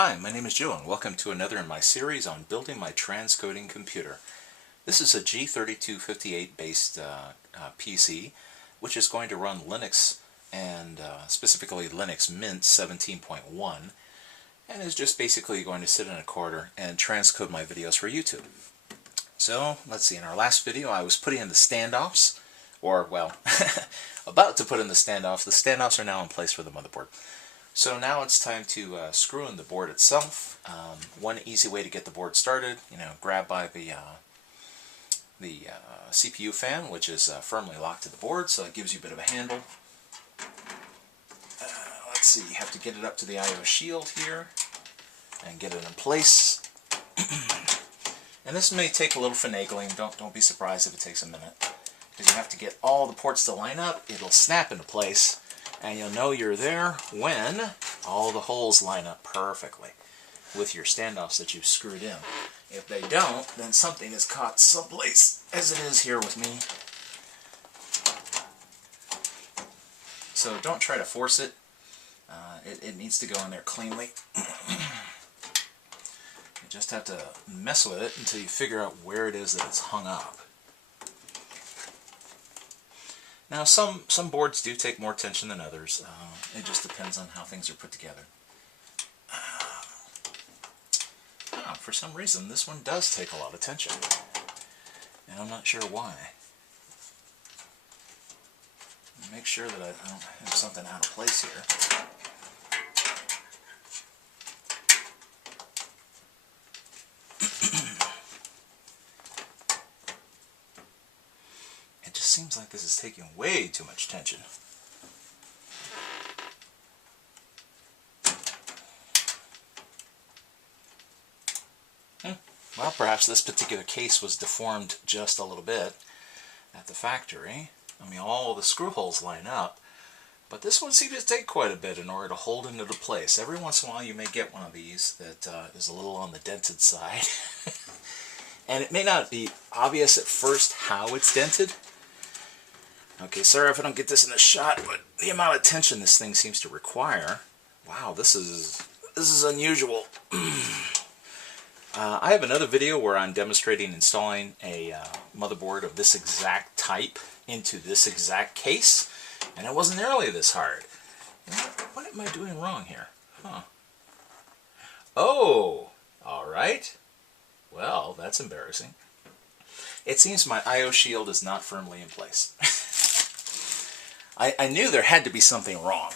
Hi, my name is Joe and welcome to another in my series on building my transcoding computer. This is a G3258 based PC which is going to run Linux and specifically Linux Mint 17.1 and is just basically going to sit in a corner and transcode my videos for YouTube. So let's see, in our last video I was putting in the standoffs, or well, about to put in the standoffs. The standoffs are now in place for the motherboard. So now it's time to screw in the board itself. One easy way to get the board started, grab by the CPU fan, which is firmly locked to the board, so it gives you a bit of a handle. Let's see, you have to get it up to the I/O shield here and get it in place. And this may take a little finagling. Don't be surprised if it takes a minute, because you have to get all the ports to line up. It'll snap into place. And you'll know you're there when all the holes line up perfectly with your standoffs that you've screwed in. If they don't, then something is caught someplace, as it is here with me. So don't try to force it. It needs to go in there cleanly. You just have to mess with it until you figure out where it is that it's hung up. Now, some boards do take more attention than others. It just depends on how things are put together. For some reason, this one does take a lot of attention, and I'm not sure why. Make sure that I don't have something out of place here. Seems like this is taking way too much tension. Well, perhaps this particular case was deformed just a little bit at the factory. I mean, all the screw holes line up, but this one seems to take quite a bit in order to hold it into place. Every once in a while you may get one of these that is a little on the dented side. And it may not be obvious at first how it's dented. Okay, sorry if I don't get this in the shot, but the amount of tension this thing seems to require. Wow, this is unusual. I have another video where I'm demonstrating installing a motherboard of this exact type into this exact case, and it wasn't nearly this hard. What am I doing wrong here? Huh. Oh, alright. Well, that's embarrassing. It seems my I/O shield is not firmly in place. I knew there had to be something wrong.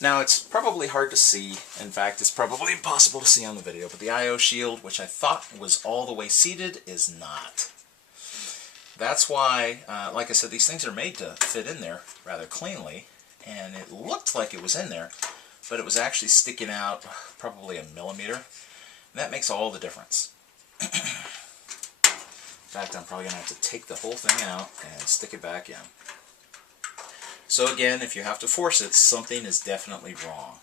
Now, it's probably hard to see. In fact, it's probably impossible to see on the video, but the I/O shield, which I thought was all the way seated, is not. That's why, like I said, these things are made to fit in there rather cleanly, and it looked like it was in there, but it was actually sticking out probably a millimeter, and that makes all the difference. In fact, I'm probably going to have to take the whole thing out and stick it back in. So again, if you have to force it, something is definitely wrong.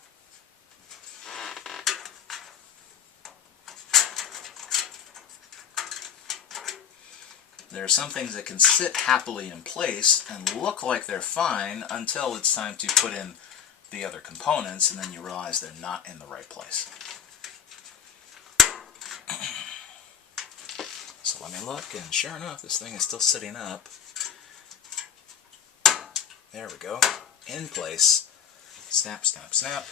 There are some things that can sit happily in place and look like they're fine until it's time to put in the other components, and then you realize they're not in the right place. So let me look, and sure enough, this thing is still sitting up. There we go. In place. Snap, snap, snap.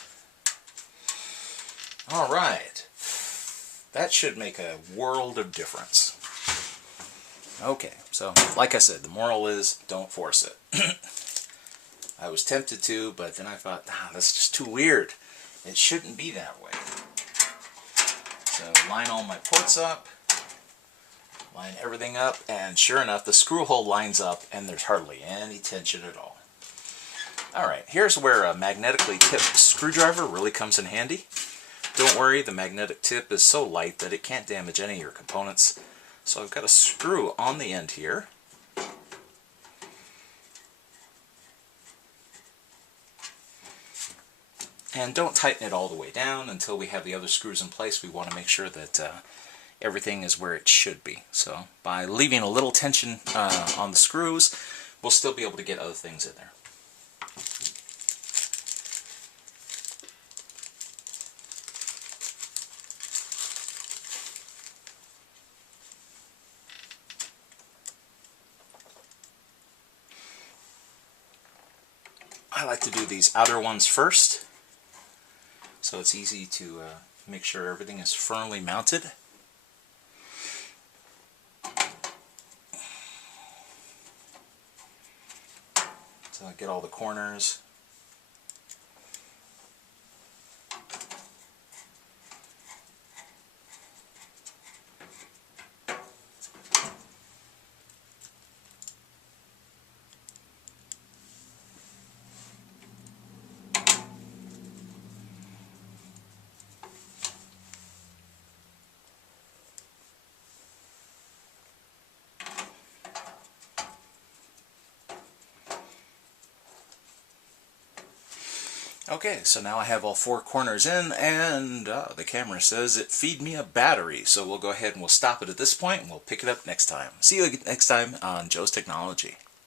Alright. That should make a world of difference. Okay, so like I said, the moral is don't force it. I was tempted to, but then I thought, that's just too weird. It shouldn't be that way. So line all my ports up. Line everything up, and sure enough, the screw hole lines up, and there's hardly any tension at all. Alright, here's where a magnetically tipped screwdriver really comes in handy. Don't worry, the magnetic tip is so light that it can't damage any of your components. So I've got a screw on the end here. And don't tighten it all the way down until we have the other screws in place. We want to make sure that everything is where it should be. So by leaving a little tension on the screws, we'll still be able to get other things in there. I like to do these outer ones first, so it's easy to make sure everything is firmly mounted. So I get all the corners. Okay, so now I have all 4 corners in, and the camera says it feed me a battery. So we'll go ahead and we'll stop it at this point, and we'll pick it up next time. See you next time on Joe's Technology.